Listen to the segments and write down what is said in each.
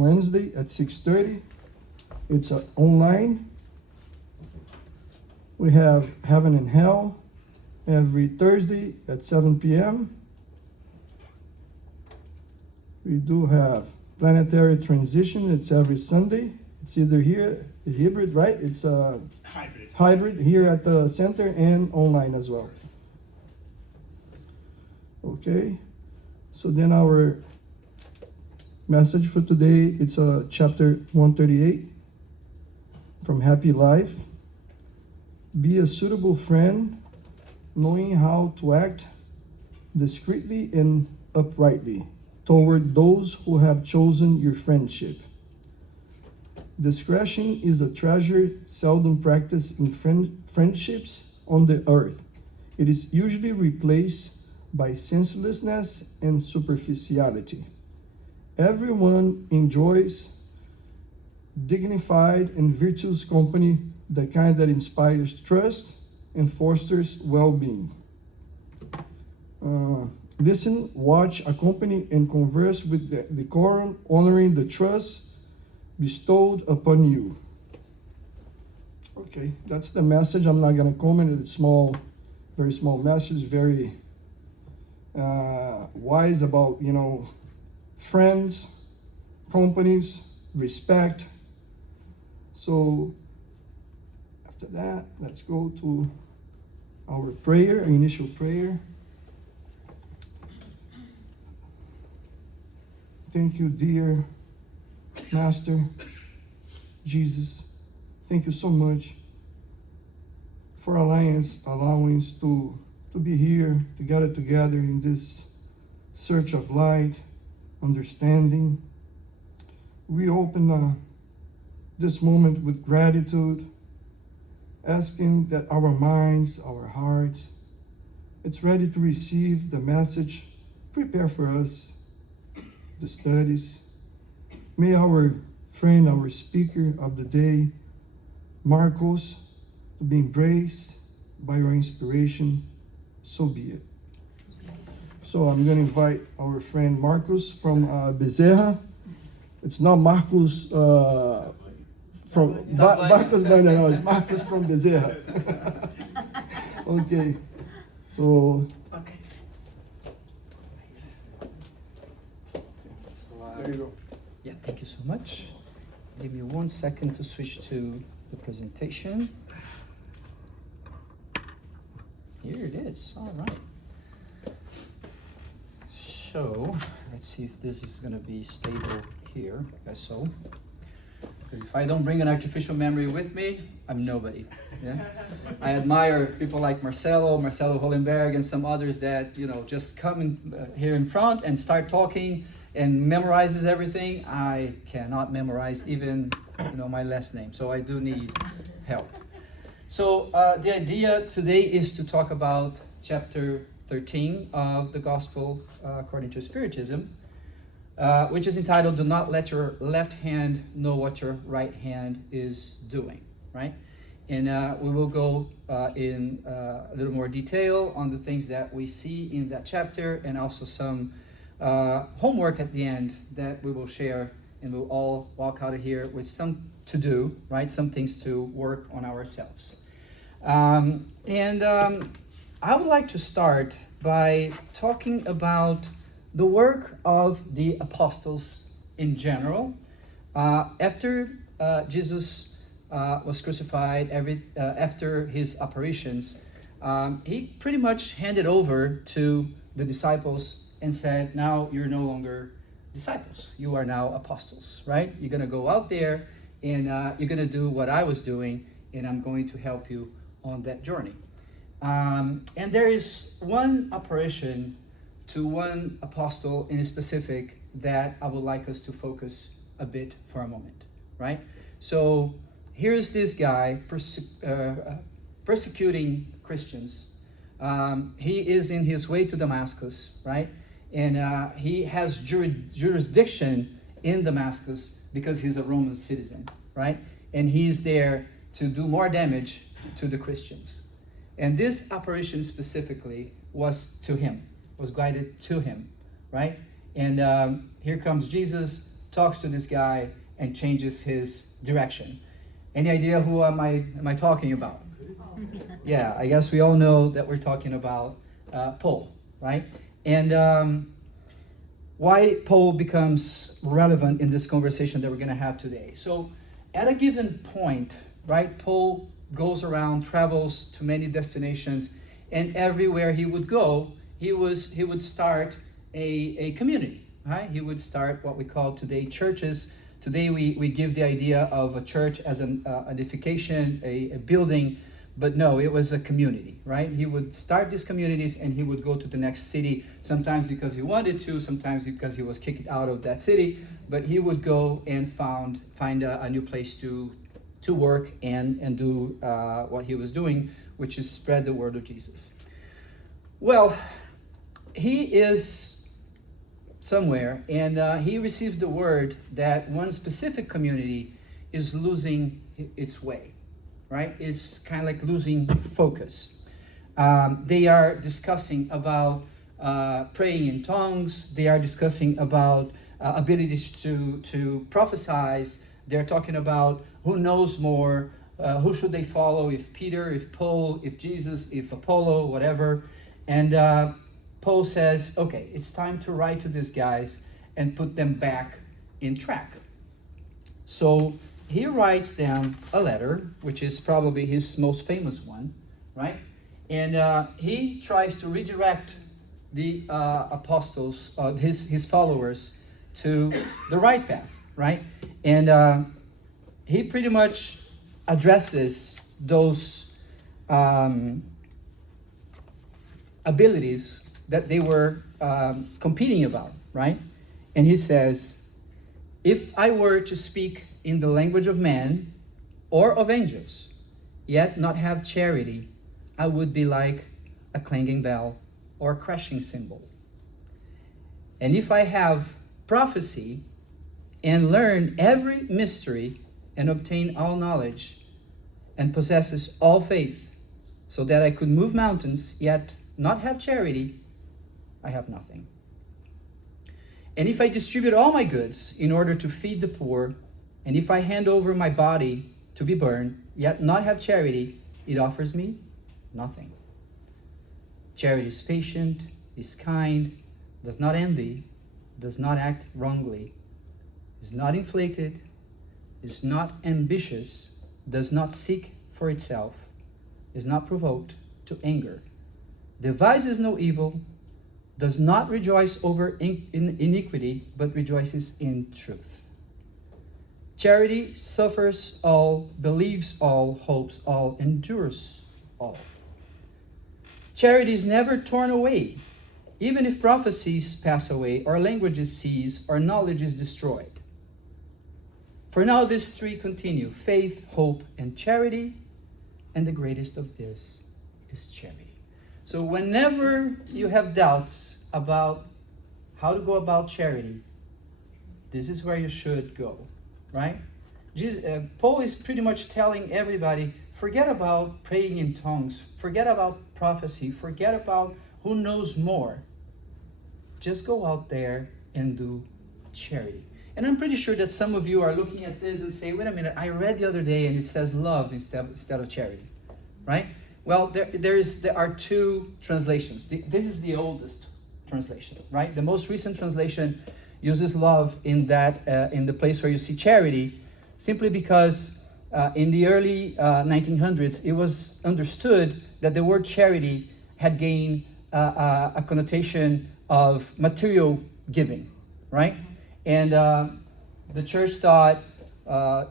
Wednesday at 6:30. It's online. We have Heaven and Hell every Thursday at 7 p.m. We do have Planetary Transition. It's every Sunday. It's either here, hybrid, right? It's a hybrid here at the center and online as well. Okay, so then our message for today, it's chapter 138 from Happy Life. Be a suitable friend, knowing how to act discreetly and uprightly toward those who have chosen your friendship. Discretion is a treasure seldom practiced in friendships on the earth. It is usually replaced by senselessness and superficiality. Everyone enjoys dignified and virtuous company, the kind that inspires trust and fosters well-being. Listen, watch, accompany, and converse with decorum, honoring the trust bestowed upon you. Okay, that's the message. I'm not going to comment. It's small, very small message, very wise about, friends, companies, respect. So after that, let's go to our prayer, our initial prayer. Thank you, dear Master Jesus. Thank you so much for allowing us to be here, to gather together in this search of light, understanding. We open this moment with gratitude, asking that our minds, our hearts, it's ready to receive the message. Prepare for us the studies. May our friend, our speaker of the day, Marcos, be embraced by your inspiration. So be it. So I'm going to invite our friend Marcos from Bezerra. It's not Marcos from Marcos, no, it's Marcos from Bezerra. Okay, so. Okay. There you go. Yeah, thank you so much. Give me 1 second to switch to the presentation. Here it is. All right. So let's see if this is going to be stable here. I guess so. Because if I don't bring an artificial memory with me, I'm nobody. Yeah? I admire people like Marcelo Hollenberg, and some others that just come here in front and start talking and memorizes everything. I cannot memorize even my last name, so I do need help. So the idea today is to talk about chapter 13 of the Gospel according to Spiritism, which is entitled, "Do not let your left hand know what your right hand is doing," right? And we will go in a little more detail on the things that we see in that chapter, and also some homework at the end that we will share, and we'll all walk out of here with some to do, right? Some things to work on ourselves. I would like to start by talking about the work of the apostles in general. After Jesus was crucified, after his apparitions, he pretty much handed over to the disciples and said, now you're no longer disciples, you are now apostles, right? You're going to go out there and you're going to do what I was doing, and I'm going to help you on that journey. And there is one apparition to one apostle in specific that I would like us to focus a bit for a moment, right? So here's this guy persecuting Christians. He is in his way to Damascus, right? And he has jurisdiction in Damascus because he's a Roman citizen, right? And he's there to do more damage to the Christians. And this apparition specifically was to him, was guided to him, right? And here comes Jesus talks to this guy and changes his direction. Any idea who am I talking about? Yeah, I guess we all know that we're talking about Paul, right? And why Paul becomes relevant in this conversation that we're going to have today. So at a given point, right, Paul goes around, travels to many destinations, and everywhere he would go, he would start a community, right? He would start what we call today churches. Today we give the idea of a church as an edification, a building, but no, it was a community, right? He would start these communities and he would go to the next city, sometimes because he wanted to, sometimes because he was kicked out of that city, but he would go and find a new place to work and do what he was doing, which is spread the word of Jesus. Well, he is somewhere, and he receives the word that one specific community is losing its way, right? It's kind of like losing focus. They are discussing about praying in tongues. They are discussing about abilities to prophesize. They're talking about who knows more, who should they follow, if Peter, if Paul, if Jesus, if Apollo, whatever. And Paul says, okay, it's time to write to these guys and put them back in track. So he writes them a letter, which is probably his most famous one, right? And he tries to redirect the apostles, his followers, to the right path, right? And he pretty much addresses those abilities that they were competing about, right? And he says, if I were to speak in the language of man or of angels, yet not have charity, I would be like a clanging bell or a crashing cymbal. And if I have prophecy and learn every mystery and obtain all knowledge and possesses all faith, so that I could move mountains, yet not have charity, I have nothing. And if I distribute all my goods in order to feed the poor, and if I hand over my body to be burned, yet not have charity, it offers me nothing. Charity is patient, is kind, does not envy, does not act wrongly, is not inflated, is not ambitious, does not seek for itself, is not provoked to anger, devises no evil, does not rejoice over iniquity, but rejoices in truth. Charity suffers all, believes all, hopes all, endures all. Charity is never torn away, even if prophecies pass away, or languages cease, or knowledge is destroyed. For now these three continue, faith, hope, and charity, and the greatest of this is charity. So whenever you have doubts about how to go about charity, this is where you should go, right? Paul is pretty much telling everybody, forget about praying in tongues, forget about prophecy, forget about who knows more. Just go out there and do charity. And I'm pretty sure that some of you are looking at this and say, wait a minute, I read the other day and it says love instead of charity, right? Well, there are two translations. This is the oldest translation, right? The most recent translation uses love in the place where you see charity, simply because in the early 1900s, it was understood that the word charity had gained a connotation of material giving, right? And the church thought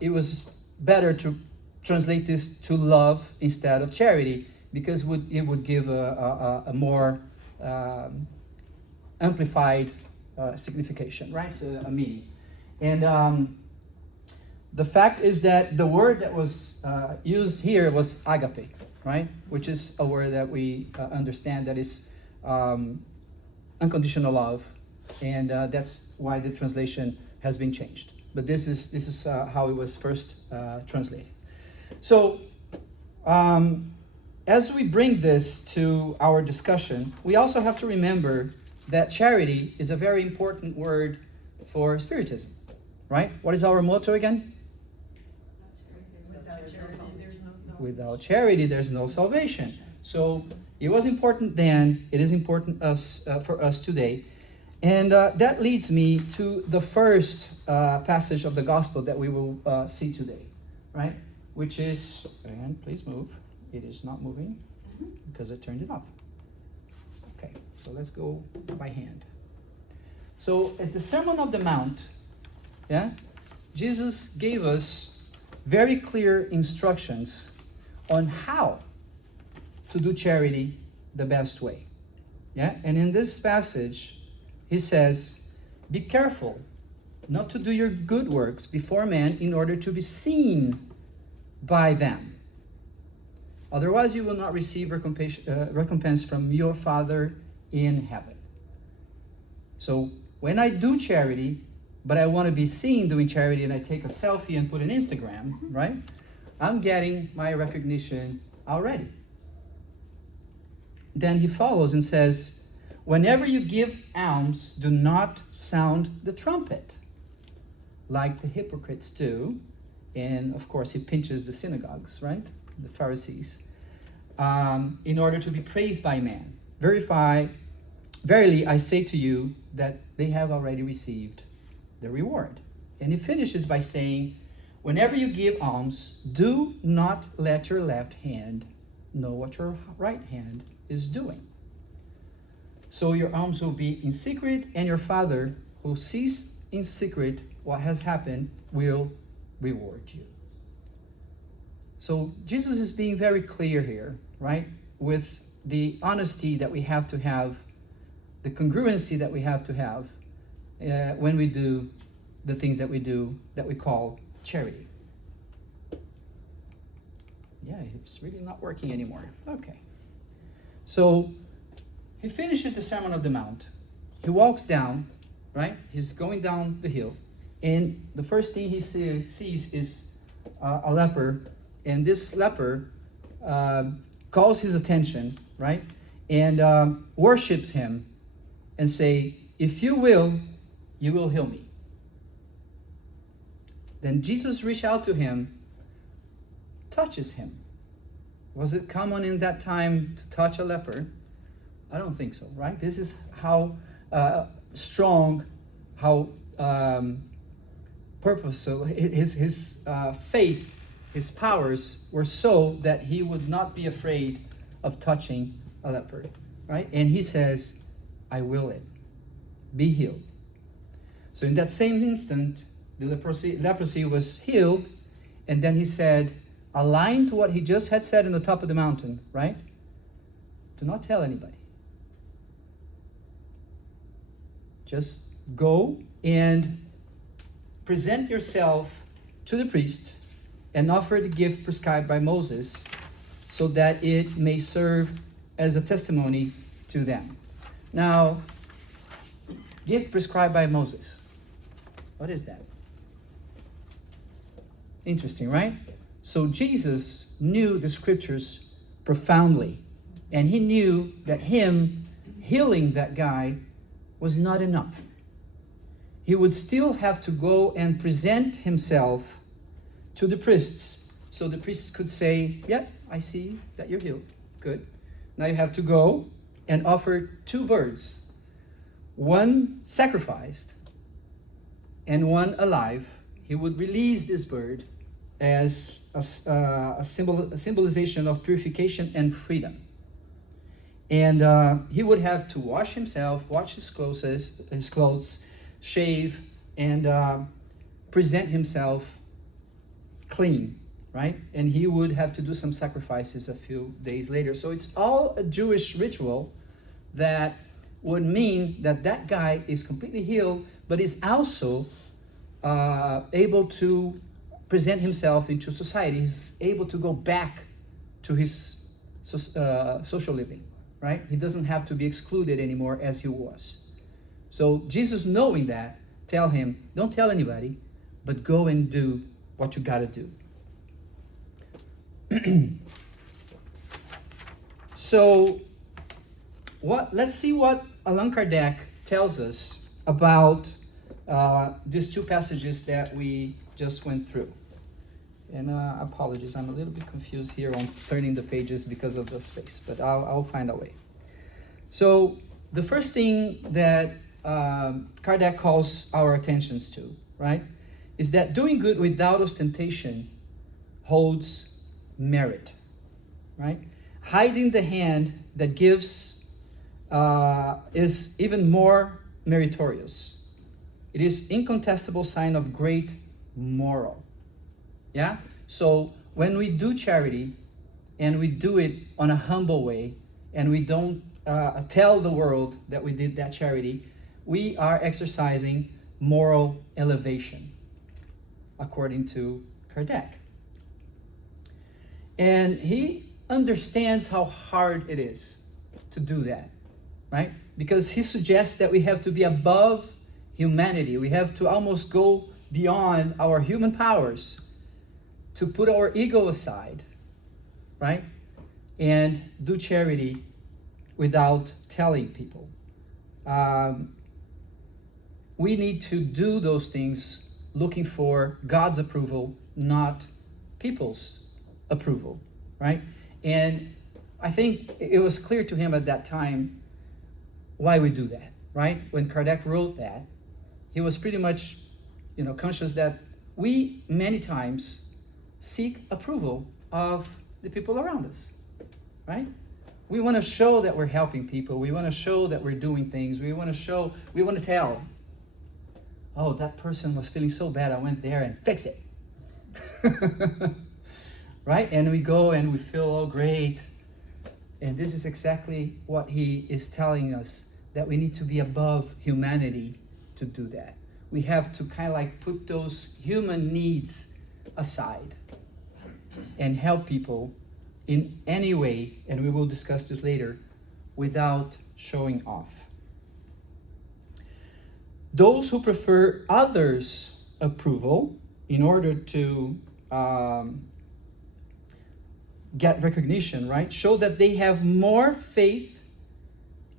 it was better to translate this to love instead of charity, because it would give a more amplified signification, right? So a meaning. And the fact is that the word that was used here was agape, right? Which is a word that we understand that is unconditional love, and that's why the translation has been changed. But this is how it was first translated. So, as we bring this to our discussion, we also have to remember that charity is a very important word for Spiritism, right? What is our motto again? Without charity, there's no salvation. So it was important then, it is important for us today. And that leads me to the first passage of the gospel that we will see today, right? Which is, and please move. It is not moving because I turned it off. Okay, so let's go by hand. So at the Sermon on the Mount, Jesus gave us very clear instructions on how to do charity the best way. And in this passage, he says, be careful not to do your good works before men in order to be seen by them. Otherwise, you will not receive recompense from your Father in heaven. So when I do charity, but I want to be seen doing charity, and I take a selfie and put on Instagram, right? I'm getting my recognition already. Then he follows and says, whenever you give alms, do not sound the trumpet, like the hypocrites do. And of course, he pinches the synagogues, right? The Pharisees, in order to be praised by man. Verily, I say to you that they have already received the reward. And he finishes by saying, whenever you give alms, do not let your left hand know what your right hand is doing. So your alms will be in secret, and your Father, who sees in secret what has happened, will reward you. So Jesus is being very clear here, right? With the honesty that we have to have, the congruency that we have to have when we do the things that we do that we call charity. Yeah, it's really not working anymore. Okay. So he finishes the Sermon on the Mount. He walks down, right? He's going down the hill. And the first thing he sees is a leper. And this leper calls his attention, right? And worships him and say, if you will heal me. Then Jesus reached out to him, touches him. Was it common in that time to touch a leper? I don't think so, right? This is how strong, how purposeful his faith, his powers were, so that he would not be afraid of touching a leper, right? And he says, I will it. Be healed. So in that same instant, the leprosy was healed, and then he said, aligned to what he just had said in the top of the mountain, right? Do not tell anybody. Just go and present yourself to the priest and offer the gift prescribed by Moses, so that it may serve as a testimony to them. Now, gift prescribed by Moses. What is that? Interesting, right? So Jesus knew the scriptures profoundly, and he knew that him healing that guy was not enough. He would still have to go and present himself to the priests, so the priests could say, yep, I see that you're healed. Good. Now you have to go and offer 2 birds, one sacrificed and one alive. He would release this bird as a symbolization of purification and freedom. And he would have to wash himself, wash his clothes, shave, and present himself clean, right? And he would have to do some sacrifices a few days later. So it's all a Jewish ritual that would mean that that guy is completely healed, but is also able to present himself into society. He's able to go back to his social living, right? He doesn't have to be excluded anymore as he was. So Jesus, knowing that, tell him, don't tell anybody, but go and do what you got to do. So let's see what Allan Kardec tells us about these two passages that we just went through. And apologies, I'm a little bit confused here on turning the pages because of the space, but I'll find a way. So the first thing that Kardec calls our attentions to, right, is that doing good without ostentation holds merit, right? Hiding the hand that gives is even more meritorious. It is incontestable sign of great moral. Yeah? So when we do charity and we do it on a humble way and we don't tell the world that we did that charity, we are exercising moral elevation, according to Kardec. And he understands how hard it is to do that, right? Because he suggests that we have to be above humanity. We have to almost go beyond our human powers to put our ego aside, right? And do charity without telling people. We need to do those things looking for God's approval, not people's approval, right? And I think it was clear to him at that time why we do that, right? When Kardec wrote that, he was pretty much, conscious that we many times seek approval of the people around us, right? We want to show that we're helping people. We want to show that we're doing things. We want to tell, oh, that person was feeling so bad, I went there and fix it. Right? And we go and we feel all great. And this is exactly what he is telling us, that we need to be above humanity to do that. We have to kind of like put those human needs aside and help people in any way, and we will discuss this later, without showing off. Those who prefer others' approval in order to get recognition, right, show that they have more faith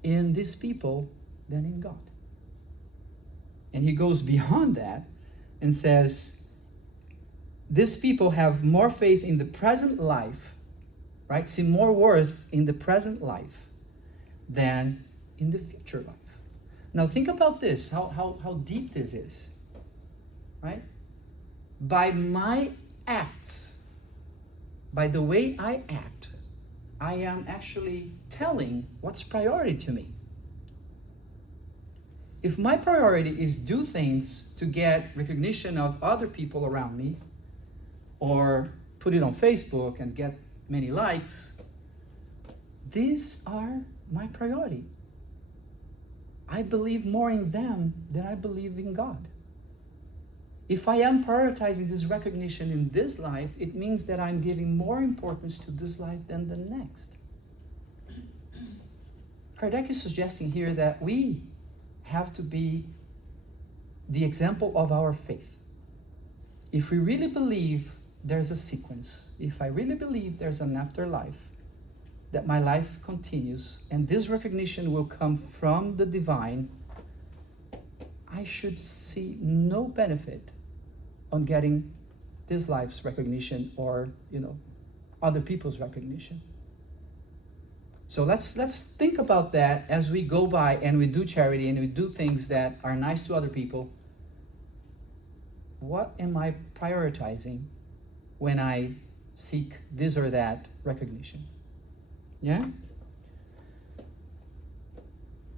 in these people than in God. And he goes beyond that and says, these people have more faith in the present life, right? See more worth in the present life than in the future life. Now think about this, how deep this is, right? By my acts, by the way I act, I am actually telling what's priority to me. If my priority is do things to get recognition of other people around me, or put it on Facebook and get many likes, these are my priority. I believe more in them than I believe in God. If I am prioritizing this recognition in this life, it means that I'm giving more importance to this life than the next. Kardec is suggesting here that we have to be the example of our faith. If we really believe there's a sequence, if I really believe there's an afterlife, that my life continues, and this recognition will come from the divine, I should see no benefit on getting this life's recognition or, other people's recognition. So let's think about that as we go by and we do charity and we do things that are nice to other people. What am I prioritizing when I seek this or that recognition? Yeah?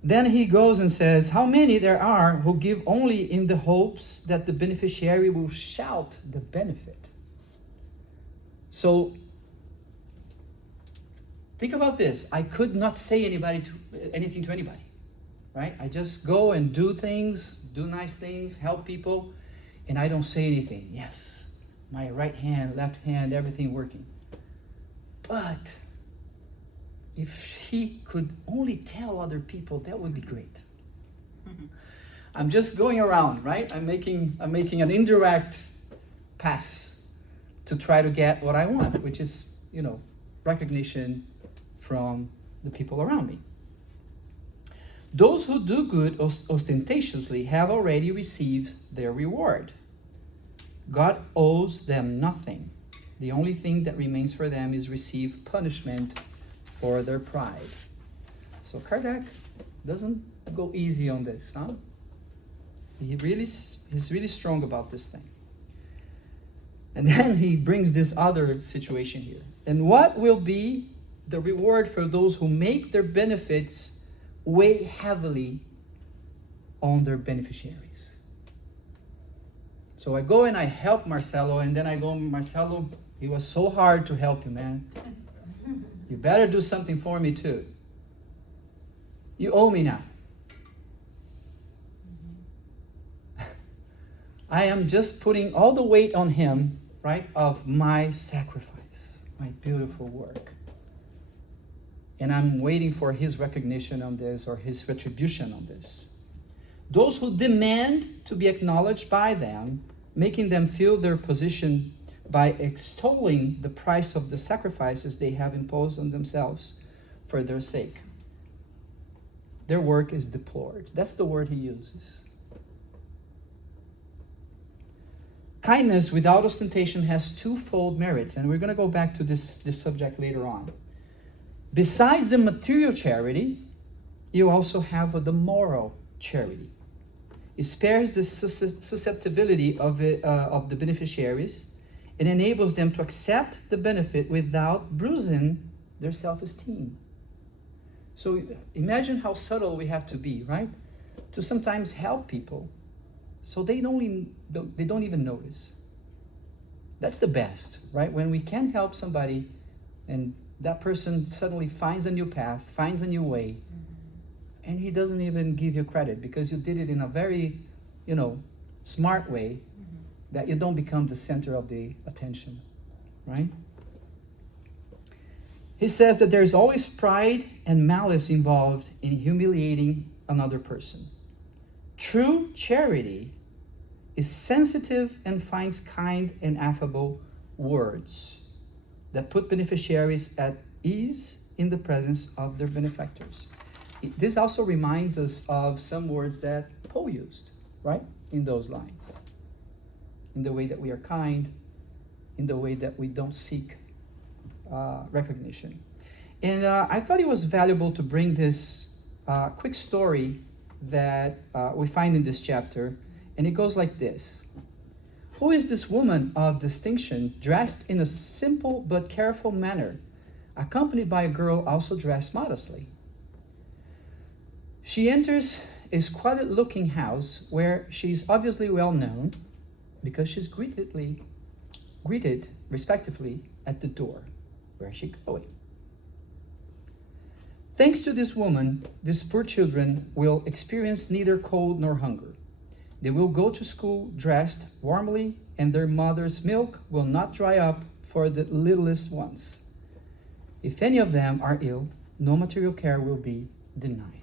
Then he goes and says, how many there are who give only in the hopes that the beneficiary will shout the benefit. So, think about this. I could not say anything to anybody, right? I just go and do things, do nice things, help people, and I don't say anything. Yes, my right hand, left hand, everything working. But if he could only tell other people, that would be great. Mm-hmm. I'm just going around, right? I'm making an indirect pass to try to get what I want, which is, recognition from the people around me. Those who do good ostentatiously have already received their reward. God owes them nothing. The only thing that remains for them is receive punishment for their pride. So Kardec doesn't go easy on this, huh? He's really strong about this thing. And then he brings this other situation here. And what will be the reward for those who make their benefits weigh heavily on their beneficiaries? So I go and I help Marcelo, and then I go, Marcelo, it was so hard to help you, man. You better do something for me too. You owe me now. I am just putting all the weight on him, right, of my sacrifice, my beautiful work. And I'm waiting for his recognition on this or his retribution on this. Those who demand to be acknowledged by them, making them feel their position by extolling the price of the sacrifices they have imposed on themselves for their sake. Their work is deplored. That's the word he uses. Kindness without ostentation has twofold merits, and we're going to go back to this subject later on. Besides the material charity, you also have the moral charity. It spares the susceptibility of the beneficiaries and enables them to accept the benefit without bruising their self-esteem. So imagine how subtle we have to be, right? To sometimes help people so they don't even notice. That's the best, right? When we can help somebody and that person suddenly finds a new path, finds a new way, and he doesn't even give you credit because you did it in a very, smart way, that you don't become the center of the attention, right? He says that there's always pride and malice involved in humiliating another person. True charity is sensitive and finds kind and affable words that put beneficiaries at ease in the presence of their benefactors. This also reminds us of some words that Poe used, right? In those lines. In the way that we are kind, in the way that we don't seek recognition. And I thought it was valuable to bring this quick story that we find in this chapter, and it goes like this. Who is this woman of distinction, dressed in a simple but careful manner, accompanied by a girl also dressed modestly? She enters a squalid-looking house where she's obviously well known because she's greeted respectively at the door. Where is she going? Thanks to this woman, these poor children will experience neither cold nor hunger. They will go to school dressed warmly, and their mother's milk will not dry up for the littlest ones. If any of them are ill, no material care will be denied.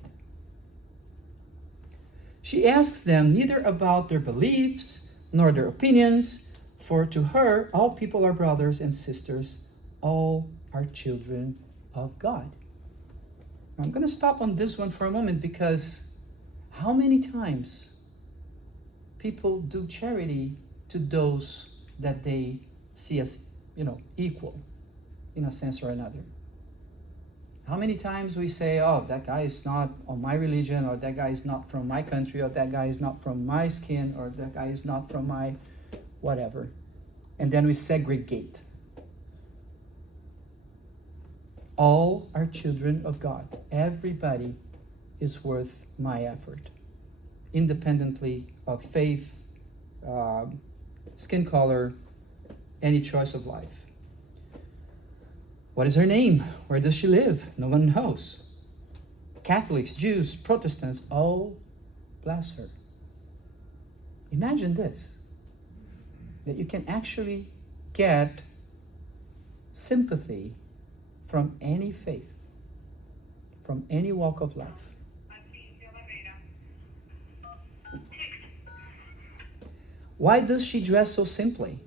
She asks them neither about their beliefs nor their opinions, for to her all people are brothers and sisters, all are children of God. I'm going to stop on this one for a moment, because how many times people do charity to those that they see as, equal in a sense or another? How many times we say, oh, that guy is not on my religion, or that guy is not from my country, or that guy is not from my skin, or that guy is not from my whatever. And then we segregate. All are children of God. Everybody is worth my effort, independently of faith, skin color, any choice of life. What is her name? Where does she live? No one knows. Catholics, Jews, Protestants, all bless her. Imagine this, that you can actually get sympathy from any faith, from any walk of life. Why does she dress so simply?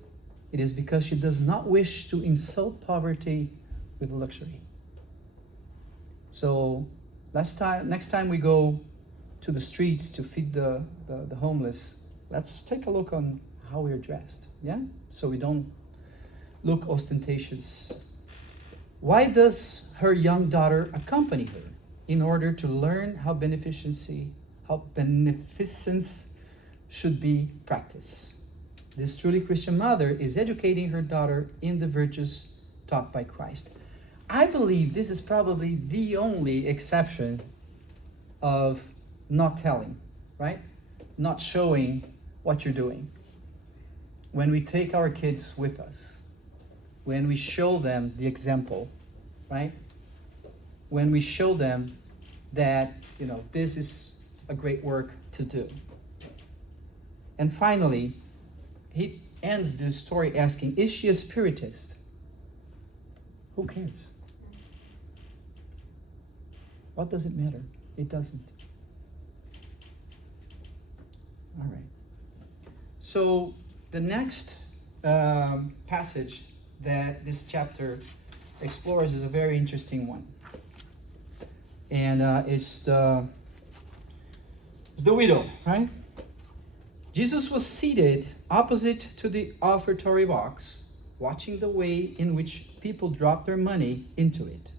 It is because she does not wish to insult poverty with luxury. So next time we go to the streets to feed the homeless, let's take a look on how we're dressed, yeah? So we don't look ostentatious. Why does her young daughter accompany her? In order to learn how beneficence should be practiced. This truly Christian mother is educating her daughter in the virtues taught by Christ. I believe this is probably the only exception of not telling, right? Not showing what you're doing. When we take our kids with us, when we show them the example, right? When we show them that, this is a great work to do. And finally, he ends this story asking, is she a spiritist? Who cares? What does it matter? It doesn't. All right. So the next passage that this chapter explores is a very interesting one. And it's the widow, right? Jesus was seated opposite to the offertory box, watching the way in which people dropped their money into it.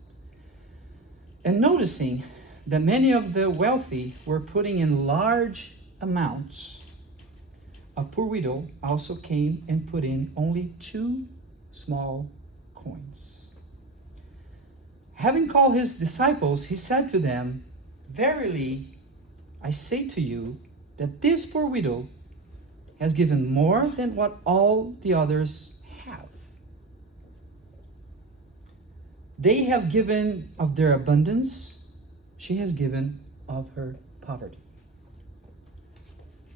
And noticing that many of the wealthy were putting in large amounts, a poor widow also came and put in only 2 small coins. Having called his disciples, he said to them, verily, I say to you that this poor widow has given more than what all the others have. They have given of their abundance, she has given of her poverty.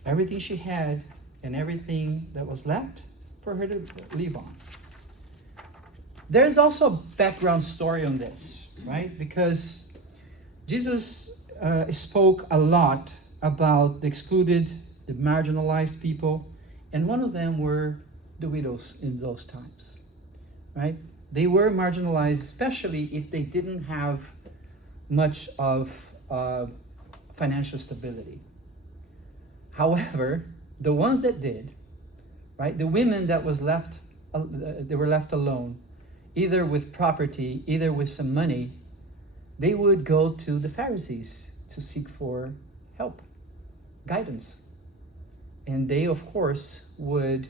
Everything she had and everything that was left for her to live on. There is also a background story on this, right? Because Jesus spoke a lot about the excluded, the marginalized people, and one of them were the widows in those times, right? They were marginalized, especially if they didn't have much of financial stability. However, the ones that did, right, the women that was left, they were left alone, either with property, either with some money, they would go to the Pharisees to seek for help, guidance. And they, of course, would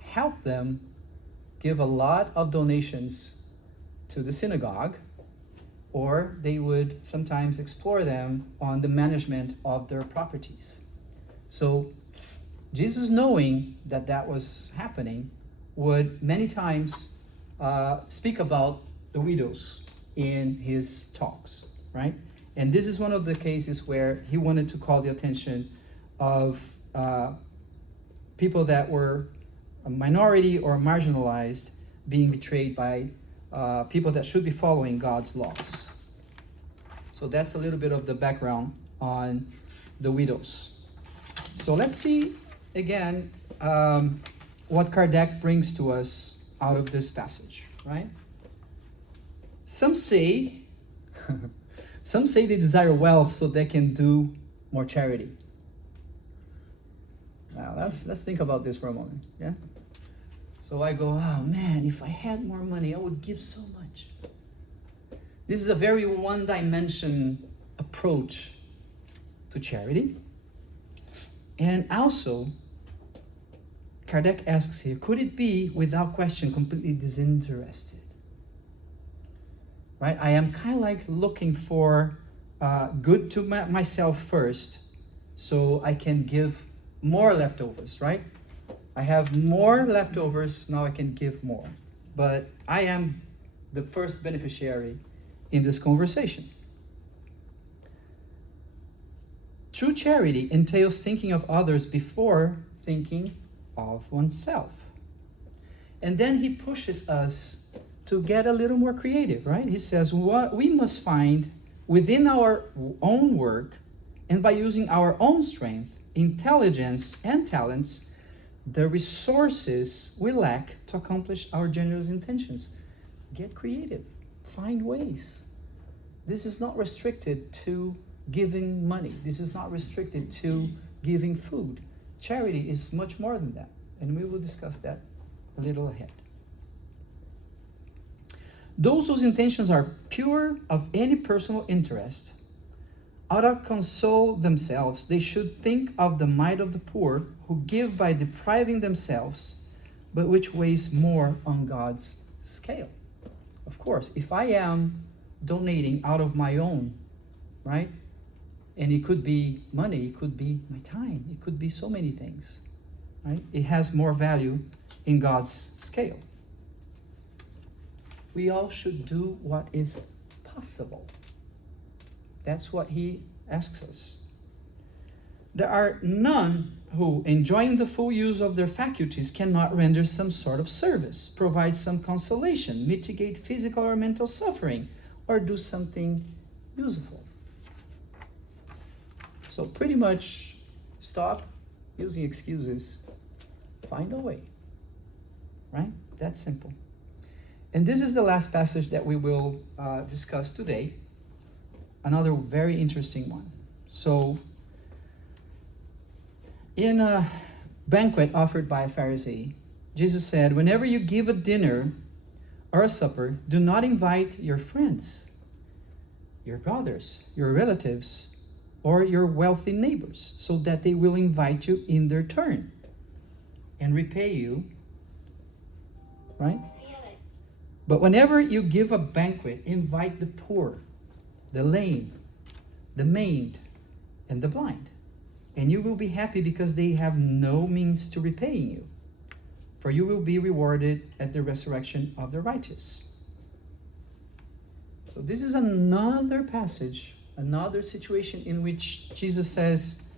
help them give a lot of donations to the synagogue, or they would sometimes explore them on the management of their properties. So Jesus, knowing that that was happening, would many times speak about the widows in his talks, right? And this is one of the cases where he wanted to call the attention of people that were a minority or marginalized, being betrayed by people that should be following God's laws. So that's a little bit of the background on the widows. So let's see again what Kardec brings to us out of this passage, right? Some say they desire wealth so they can do more charity. Now let's think about this for a moment, yeah? So I go, oh man, if I had more money, I would give so much. This is a very one-dimension approach to charity. And also, Kardec asks here, could it be, without question, completely disinterested? Right? I am kind of like looking for good to myself first, so I can give more leftovers, right? I have more leftovers, now I can give more. But I am the first beneficiary in this conversation. True charity entails thinking of others before thinking of oneself. And then he pushes us to get a little more creative, right? He says, what we must find within our own work and by using our own strength, intelligence, and talents, the resources we lack to accomplish our generous intentions. Get creative. Find ways. This is not restricted to giving money. This is not restricted to giving food. Charity is much more than that, and we will discuss that a little ahead. Those whose intentions are pure of any personal interest ought to console themselves. They should think of the might of the poor, who give by depriving themselves, but which weighs more on God's scale. Of course, if I am donating out of my own, right? And it could be money, it could be my time, it could be so many things, right? It has more value in God's scale. We all should do what is possible. That's what he asks us. There are none who, enjoying the full use of their faculties, cannot render some sort of service, provide some consolation, mitigate physical or mental suffering, or do something useful. So pretty much stop using excuses. Find a way. Right? That's simple. And this is the last passage that we will discuss today. Another very interesting one. So, in a banquet offered by a Pharisee, Jesus said, whenever you give a dinner or a supper, do not invite your friends, your brothers, your relatives, or your wealthy neighbors, so that they will invite you in their turn and repay you, right? But whenever you give a banquet, invite the poor, the lame, the maimed, and the blind. And you will be happy because they have no means to repaying you. For you will be rewarded at the resurrection of the righteous. So this is another passage, another situation in which Jesus says,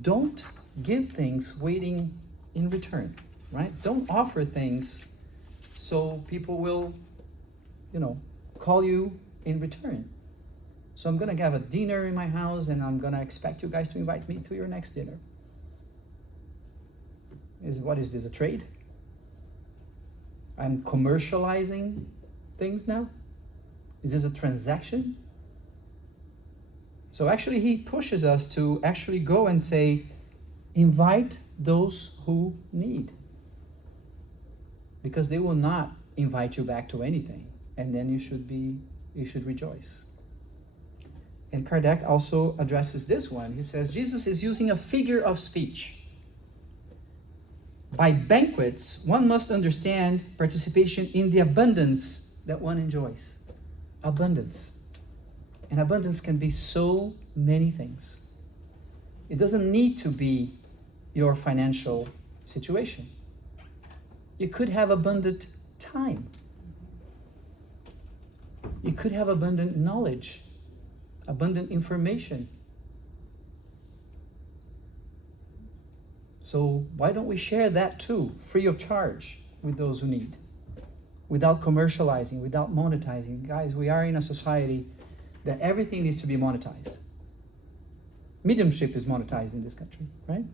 don't give things waiting in return, right? Don't offer things so people will, call you in return. So I'm going to have a dinner in my house and I'm going to expect you guys to invite me to your next dinner. What is this, a trade? I'm commercializing things now? Is this a transaction? So actually he pushes us to actually go and say, invite those who need. Because they will not invite you back to anything. And then you should rejoice. And Kardec also addresses this one. He says, Jesus is using a figure of speech. By banquets, one must understand participation in the abundance that one enjoys. Abundance. And abundance can be so many things. It doesn't need to be your financial situation. You could have abundant time. You could have abundant knowledge, abundant information. So why don't we share that too, free of charge, with those who need, without commercializing, without monetizing? Guys, we are in a society that everything needs to be monetized. Mediumship is monetized in this country, right?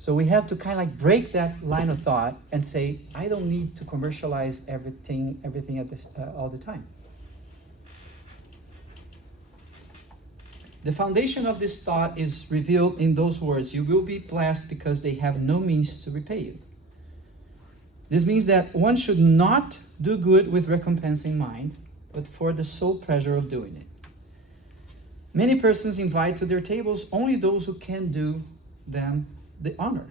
So we have to kind of break that line of thought and say, I don't need to commercialize everything at this all the time. The foundation of this thought is revealed in those words, you will be blessed because they have no means to repay you. This means that one should not do good with recompense in mind, but for the sole pleasure of doing it. Many persons invite to their tables only those who can do them the honor.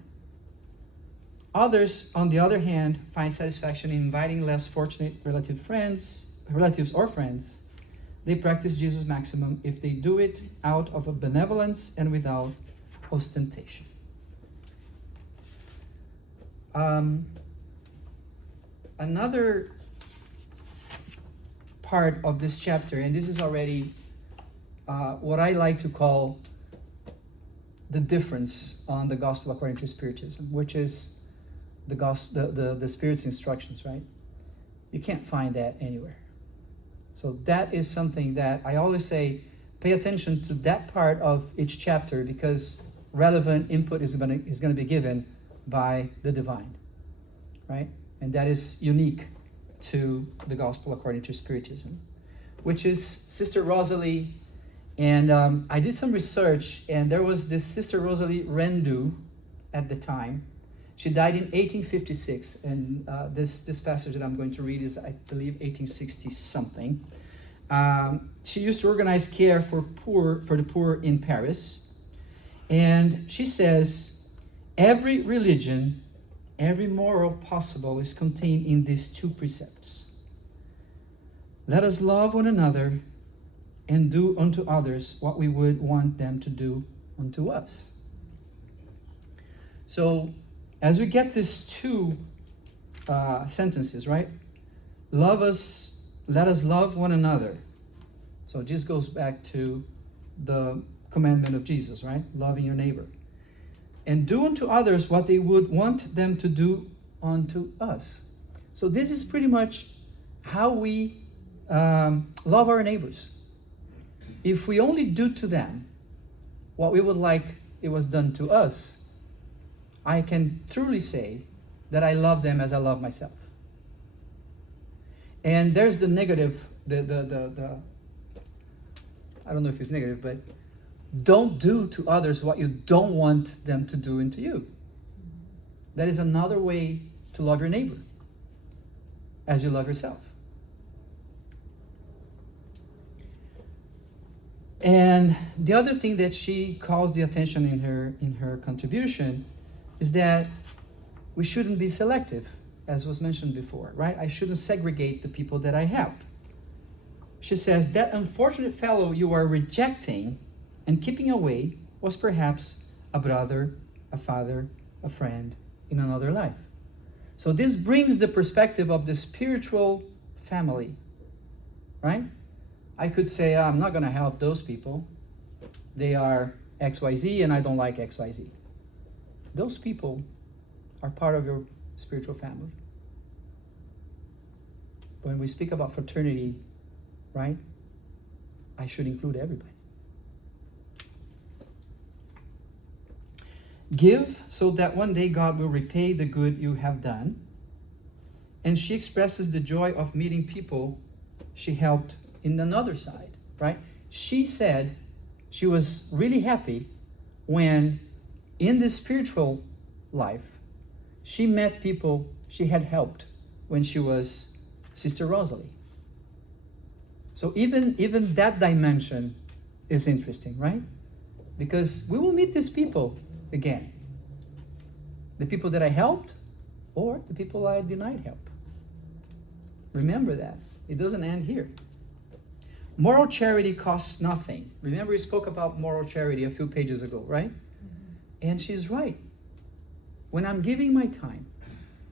Others, on the other hand, find satisfaction in inviting less fortunate relatives or friends. They practice Jesus' maximum if they do it out of a benevolence and without ostentation. Another part of this chapter, and this is already what I like to call the difference on the Gospel according to Spiritism, which is the Spirit's instructions, right? You can't find that anywhere. So that is something that I always say, pay attention to that part of each chapter, because relevant input is going to be given by the divine, right? And that is unique to the Gospel according to Spiritism. which is Sister Rosalie. And I did some research, and there was this Sister Rosalie Rendu at the time. She died in 1856, and this passage that I'm going to read is, I believe, 1860 something. She used to organize care for the poor in Paris, and she says, every religion, every moral possible is contained in these two precepts. Let us love one another and do unto others what we would want them to do unto us. So, as we get these two sentences, right? Let us love one another. So this goes back to the commandment of Jesus, right? Loving your neighbor. And do unto others what they would want them to do unto us. So this is pretty much how we love our neighbors. If we only do to them what we would like it was done to us, I can truly say that I love them as I love myself. And there's the negative, the I don't know if it's negative, but don't do to others what you don't want them to do into you. That is another way to love your neighbor as you love yourself. And the other thing that she calls the attention in her contribution is that we shouldn't be selective, as was mentioned before, right? I shouldn't segregate the people that I help. She says, that unfortunate fellow you are rejecting and keeping away was perhaps a brother, a father, a friend in another life. So this brings the perspective of the spiritual family, right? I could say, I'm not going to help those people. They are XYZ and I don't like XYZ. Those people are part of your spiritual family. When we speak about fraternity, right? I should include everybody. Give so that one day God will repay the good you have done. And she expresses the joy of meeting people she helped in another side, right? She said she was really happy when in the spiritual life, she met people she had helped when she was Sister Rosalie. So even that dimension is interesting, right? Because we will meet these people again. The people that I helped or the people I denied help. Remember that. It doesn't end here. Moral charity costs nothing. Remember we spoke about moral charity a few pages ago, right? Mm-hmm. And she's right. When I'm giving my time,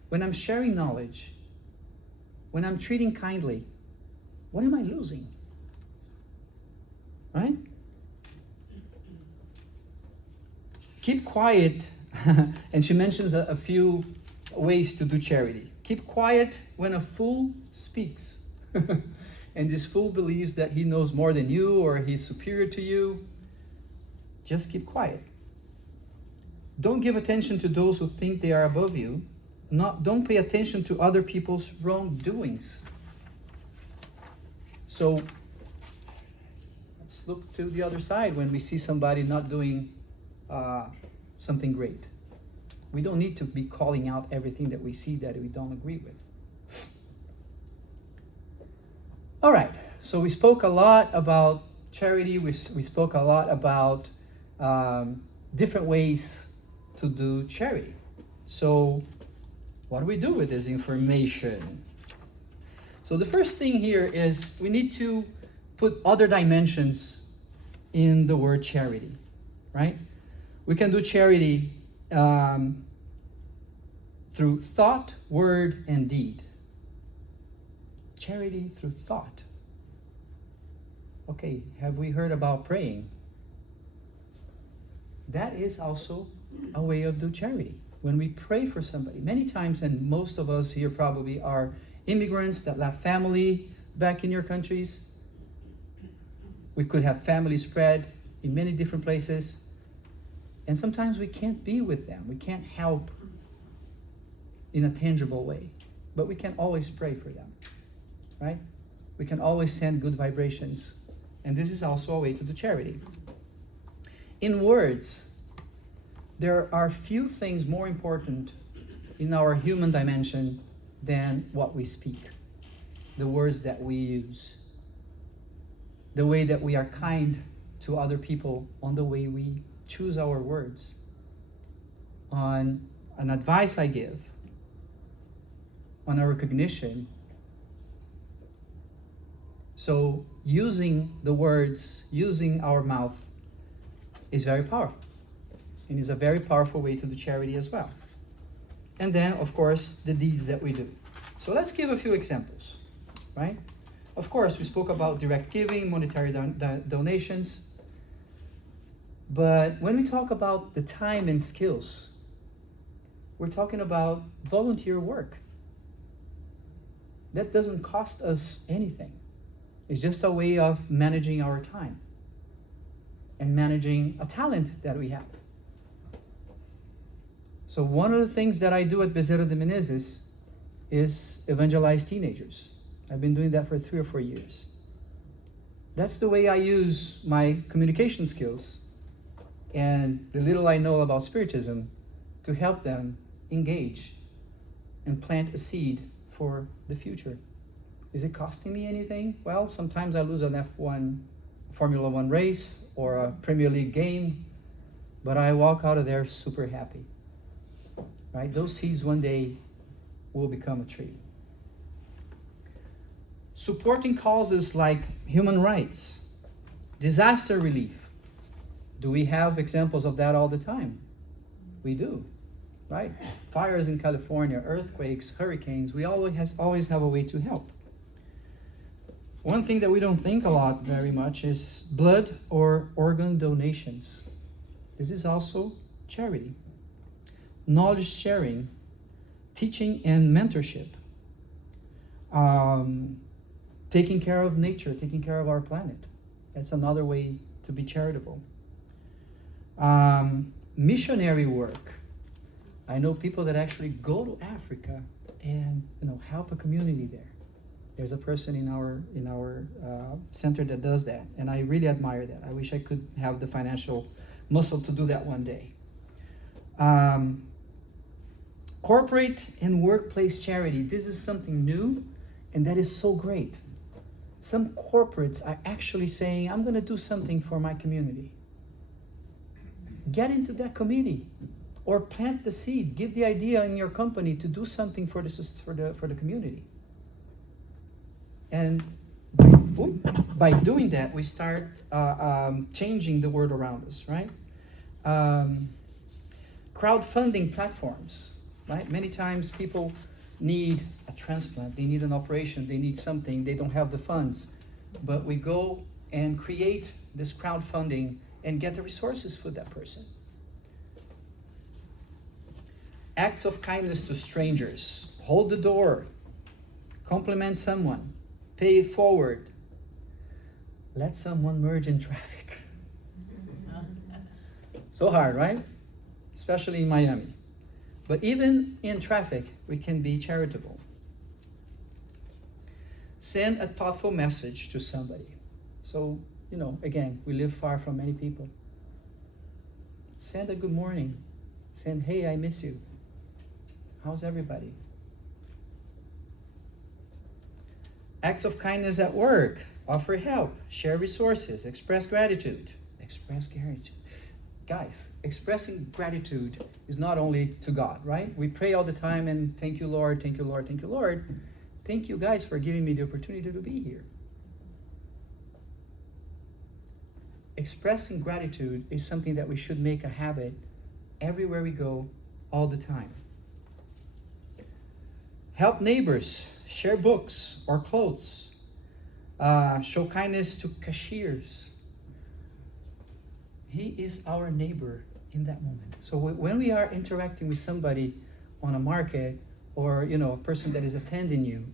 when I'm sharing knowledge, when I'm treating kindly, what am I losing? Right? Keep quiet. And she mentions a few ways to do charity. Keep quiet when a fool speaks. And this fool believes that he knows more than you or he's superior to you. Just keep quiet. Don't give attention to those who think they are above you. Don't pay attention to other people's wrongdoings. So let's look to the other side when we see somebody not doing something great. We don't need to be calling out everything that we see that we don't agree with. All right, so we spoke a lot about charity. We spoke a lot about different ways to do charity. So what do we do with this information? So the first thing here is we need to put other dimensions in the word charity, right? We can do charity through thought, word, and deed. Charity through thought. Okay, have we heard about praying? That is also a way of doing charity. When we pray for somebody, many times, and most of us here probably are immigrants that left family back in your countries. We could have family spread in many different places. And sometimes we can't be with them. We can't help in a tangible way. But we can always pray for them, right? We can always send good vibrations. And this is also a way to do charity. In words, there are few things more important in our human dimension than what we speak, the words that we use, the way that we are kind to other people, on the way we choose our words, on an advice I give, on a recognition. So using the words, using our mouth is very powerful, and is a very powerful way to do charity as well. And then, of course, the deeds that we do. So let's give a few examples, right? Of course, we spoke about direct giving, monetary donations. But when we talk about the time and skills, we're talking about volunteer work. That doesn't cost us anything. It's just a way of managing our time and managing a talent that we have. So one of the things that I do at Bezerra de Menezes is evangelize teenagers. I've been doing that for 3 or 4 years. That's the way I use my communication skills and the little I know about Spiritism to help them engage and plant a seed for the future. Is it costing me anything? Well, sometimes I lose an F1 Formula 1 race or a Premier League game, but I walk out of there super happy. Right? Those seeds one day will become a tree. Supporting causes like human rights, disaster relief. Do we have examples of that all the time? We do, right? Fires in California, earthquakes, hurricanes, we always have a way to help. One thing that we don't think a lot very much is blood or organ donations. This is also charity. Knowledge sharing, teaching and mentorship, taking care of nature, taking care of our planet. That's another way to be charitable. Missionary work. I know people that actually go to Africa and help a community there. There's a person in our center that does that, and I really admire that. I wish I could have the financial muscle to do that one day. Corporate and workplace charity. This is something new, and that is so great. Some corporates are actually saying, I'm going to do something for my community. Get into that committee, or plant the seed. Give the idea in your company to do something for the community. And by doing that, we start changing the world around us, right? Crowdfunding platforms. Right? Many times people need a transplant, they need an operation, they need something, they don't have the funds. But we go and create this crowdfunding and get the resources for that person. Acts of kindness to strangers. Hold the door. Compliment someone. Pay it forward. Let someone merge in traffic. So hard, right? Especially in Miami. But even in traffic, we can be charitable. Send a thoughtful message to somebody. So, again, we live far from many people. Send a good morning. Send, hey, I miss you. How's everybody? Acts of kindness at work. Offer help. Share resources. Express gratitude. Express gratitude. Guys, expressing gratitude is not only to God, right? We pray all the time and thank you, Lord, thank you, Lord, thank you, Lord. Thank you guys for giving me the opportunity to be here. Expressing gratitude is something that we should make a habit everywhere we go, all the time. Help neighbors, share books or clothes, show kindness to cashiers. He is our neighbor in that moment. So when we are interacting with somebody on a market or a person that is attending you,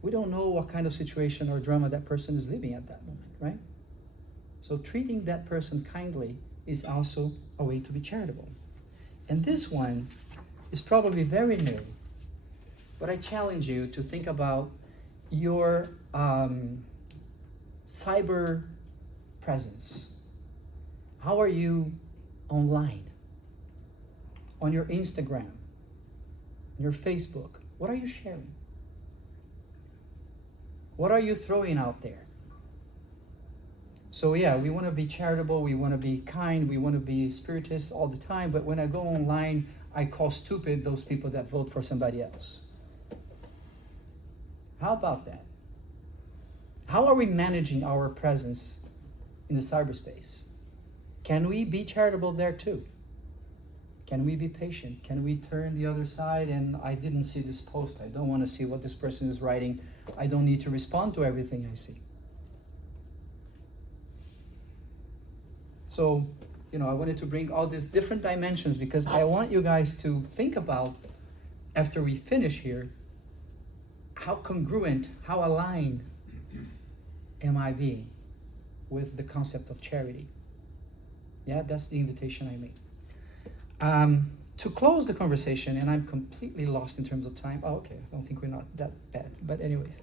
we don't know what kind of situation or drama that person is living at that moment, right? So treating that person kindly is also a way to be charitable. And this one is probably very new, but I challenge you to think about your cyber presence? How are you online? On your Instagram, your Facebook? What are you sharing? What are you throwing out there? So yeah, we want to be charitable, we want to be kind, we want to be spiritists all the time, but when I go online, I call stupid those people that vote for somebody else. How about that? How are we managing our presence in the cyberspace? Can we be charitable there too? Can we be patient? Can we turn the other side and I didn't see this post, I don't want to see what this person is writing, I don't need to respond to everything I see. So, I wanted to bring all these different dimensions because I want you guys to think about, after we finish here, how congruent, how aligned am I being with the concept of charity? Yeah, that's the invitation I made. To close the conversation, and I'm completely lost in terms of time. Oh, okay, I don't think we're not that bad, but anyways.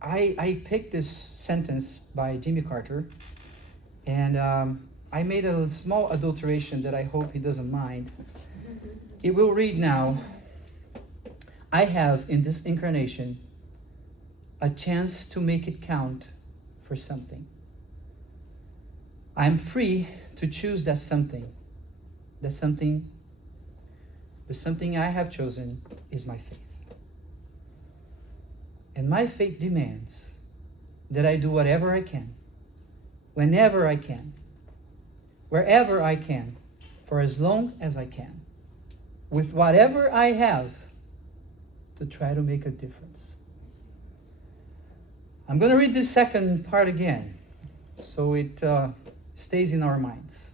I picked this sentence by Jimmy Carter, and I made a small adulteration that I hope he doesn't mind. It will read now, I have in this incarnation a chance to make it count for something. I'm free to choose that something. The something I have chosen is my faith. And my faith demands that I do whatever I can, whenever I can, wherever I can, for as long as I can, with whatever I have, to try to make a difference. I'm going to read this second part again, so it stays in our minds.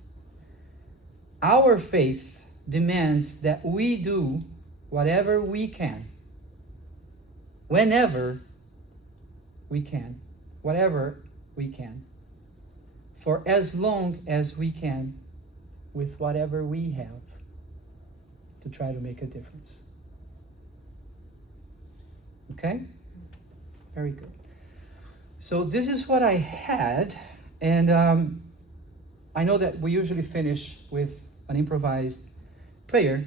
Our faith demands that we do whatever we can, whenever we can, whatever we can, for as long as we can, with whatever we have, to try to make a difference. Okay? Very good. So this is what I had, and I know that we usually finish with an improvised prayer,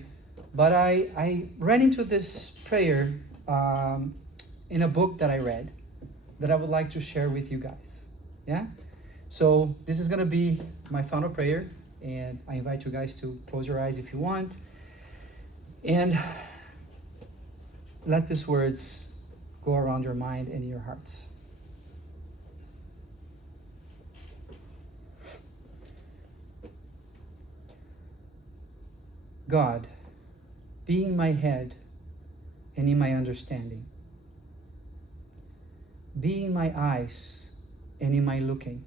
but I ran into this prayer in a book that I read that I would like to share with you guys. Yeah? So this is going to be my final prayer, and I invite you guys to close your eyes if you want, and let these words go around your mind and your hearts. God, being my head and in my understanding, being my eyes and in my looking,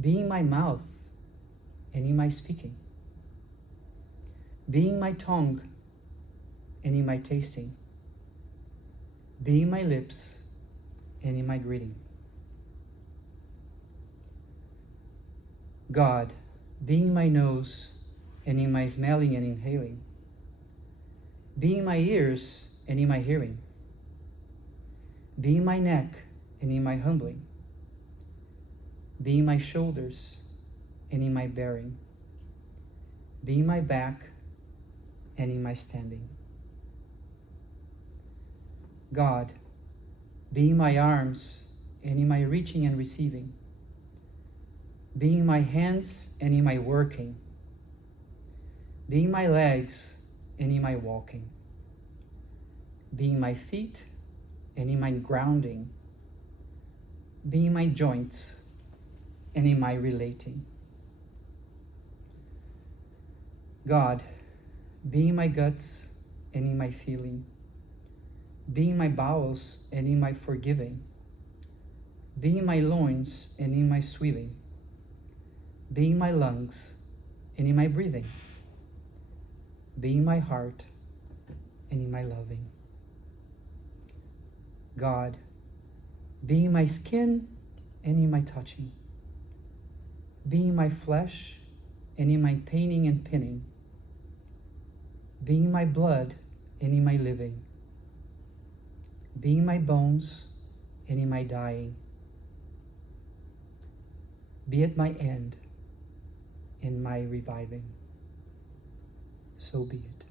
being my mouth and in my speaking, being my tongue and in my tasting, being my lips and in my greeting. God, being my nose and in my smelling and inhaling, being my ears and in my hearing, being my neck and in my humbling, being my shoulders and in my bearing, being my back and in my standing. God, being my arms and in my reaching and receiving, being my hands and in my working, being my legs and in my walking, being my feet and in my grounding, being my joints and in my relating. God, being my guts and in my feeling, being my bowels and in my forgiving, being my loins and in my swilling, being my lungs and in my breathing, being my heart and in my loving. God, being my skin and in my touching, being my flesh and in my paining and pinning, being my blood and in my living, being in my bones and in my dying, be at my end in my reviving. So be it.